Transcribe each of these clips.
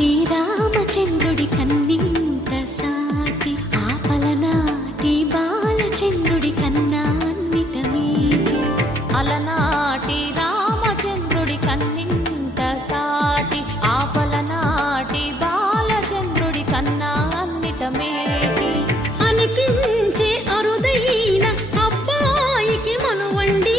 అలనాటి రామచంద్రుడి కన్నింత సాటి ఆపలనాటి బాలచంద్రుడి కన్నా అన్నిట మీటి. అలనాటి రామచంద్రుడి కన్నింత సాటి ఆపలనాటి బాలచంద్రుడి కన్నా అన్నిట మేటి. అనిపించే అరుదైన అబ్బాయికి మనువండి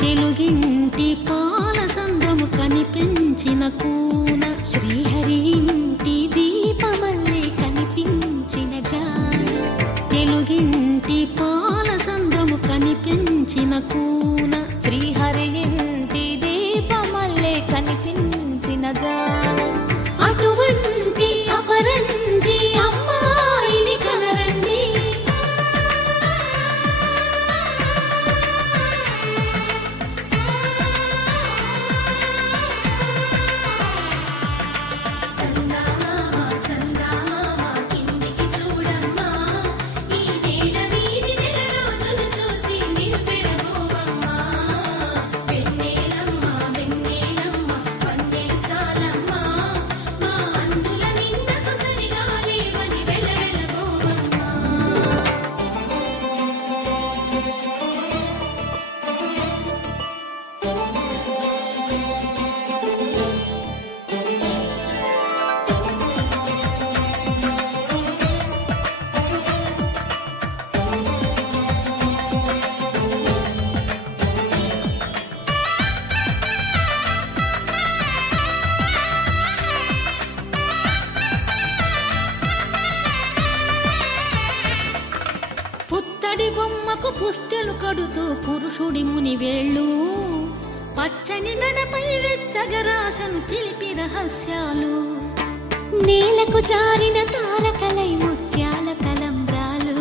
తెలుగింటి పాలసంద్రము కనిపించిన కూన శ్రీహరి ఇంటి దీపమల్లే కనిపించిన జాన. తెలుగింటి పాలసంద్రము కనిపించిన కూన శ్రీహరి ఇంటి దీపమల్లే కనిపించిన జాన. అటువంటి అపరంజి అమ్మాయిని కనరండి. పుత్తడి బొమ్మకు పుస్తెలు కడుతూ పురుషుడి ముని వేళ్ళు పచ్చని నడపై వెచ్చగరాసను చిలిపి రహస్యాలు. నేలకు జారిన తారకలై ముత్యాల తలంబ్రాలు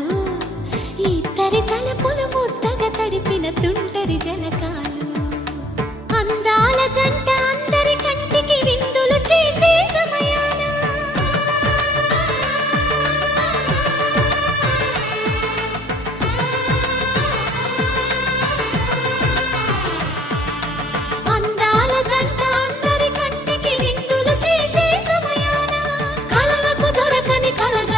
ఇద్దరి తలపులు ముద్దగా తడిపిన తుంటరి జలకాలు. అందాల జంట అందరి కంటికి విందులు చేసే సమయాన అందాల జంట అందరి కంటికి విందులు చేసే సమయాన కలలకు దొరకని కలగ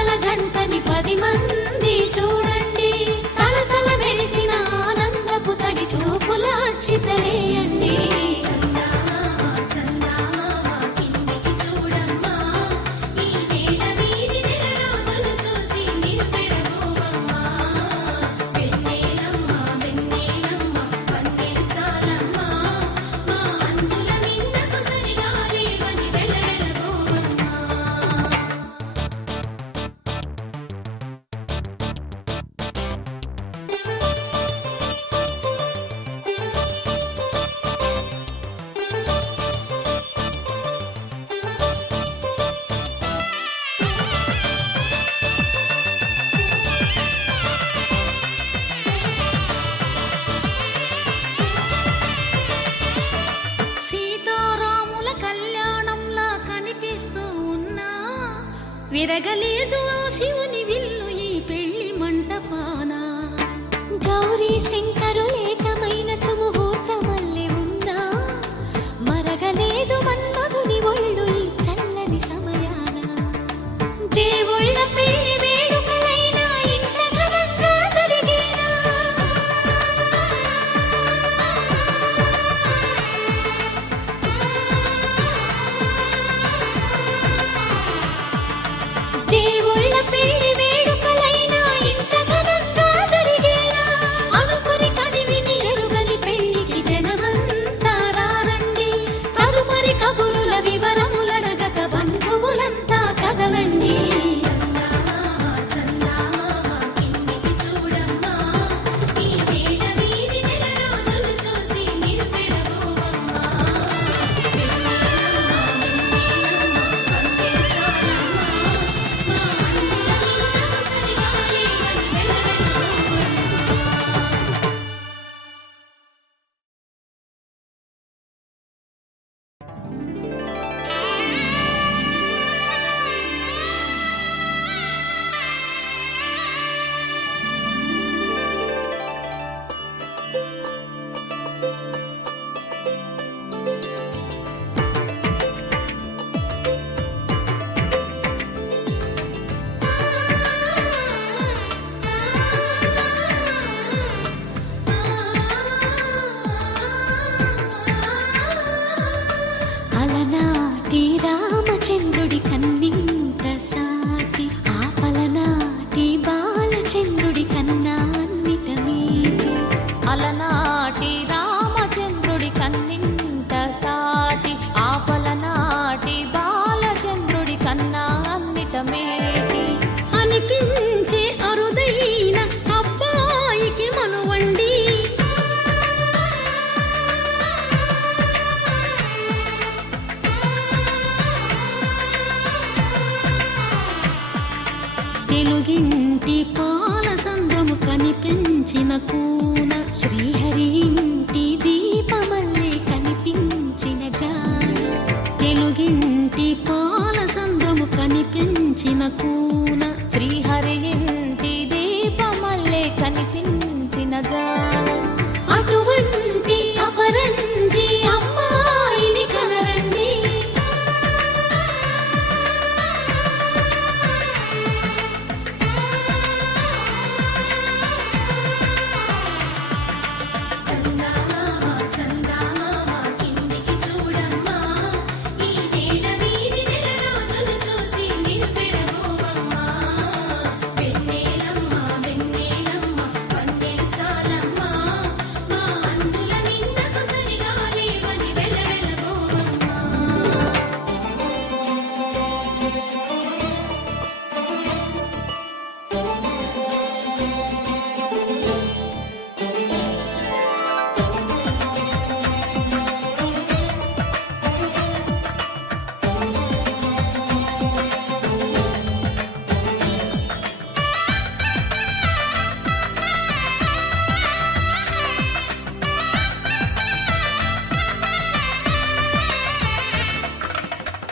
తెలుగింటి పాల సంద్రము కనిపించిన కూన శ్రీహరి ఇంటి దీపమల్లే కనిపించిన జాడ తెలుగింటి పాల సంద్రము కనిపించిన కూన శ్రీహరి ఇంటి దీపమల్లే కనిపించిన జాడ అటువంటి అపరంజి అమ్మాయిని కనరండి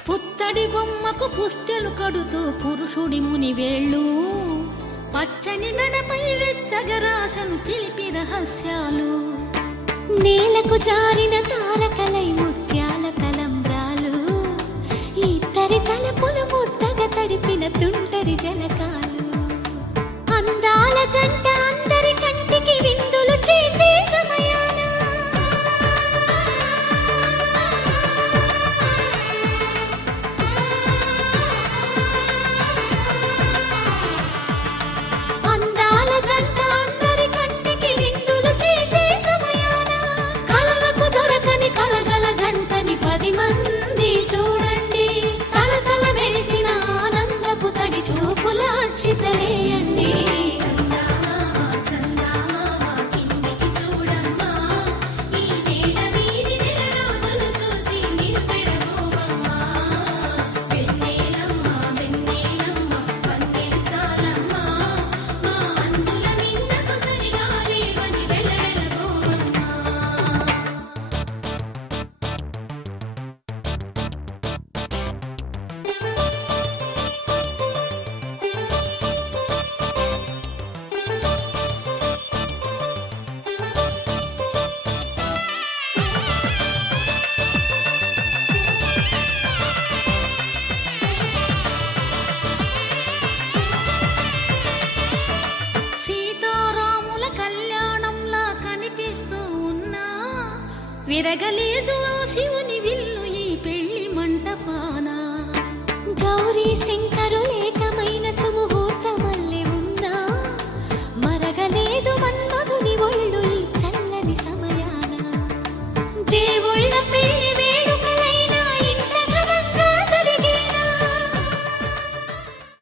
పుత్తడి బొమ్మకు పుస్తెలు కడుతూ పురుషుడి ముని వేళ్ళు పచ్చని నడపై వెచ్చగరాసను చిలిపి రహస్యాలు నేలకు జారిన తారకలై ముత్యాల తలంబ్రాలు ఇద్దరి తలపులు ముద్దగా తడిపిన తుంటరి జలకాలు అందాల జంట అందరి కంటికి విందులు చేసే సమయాన అందాల జంట అందరి కంటికి విందులు చేసే సమయాన కలలకు దొరకని కలగల జంటని 10 మంది చూడండి తలతల మెరిసిన ఆనందపు తడి చూపుల అచ్చితలేయండి సీతారాముల కళ్యాణంలా కనిపిస్తూ ఉన్నా విరగలేదు ఆ శివుని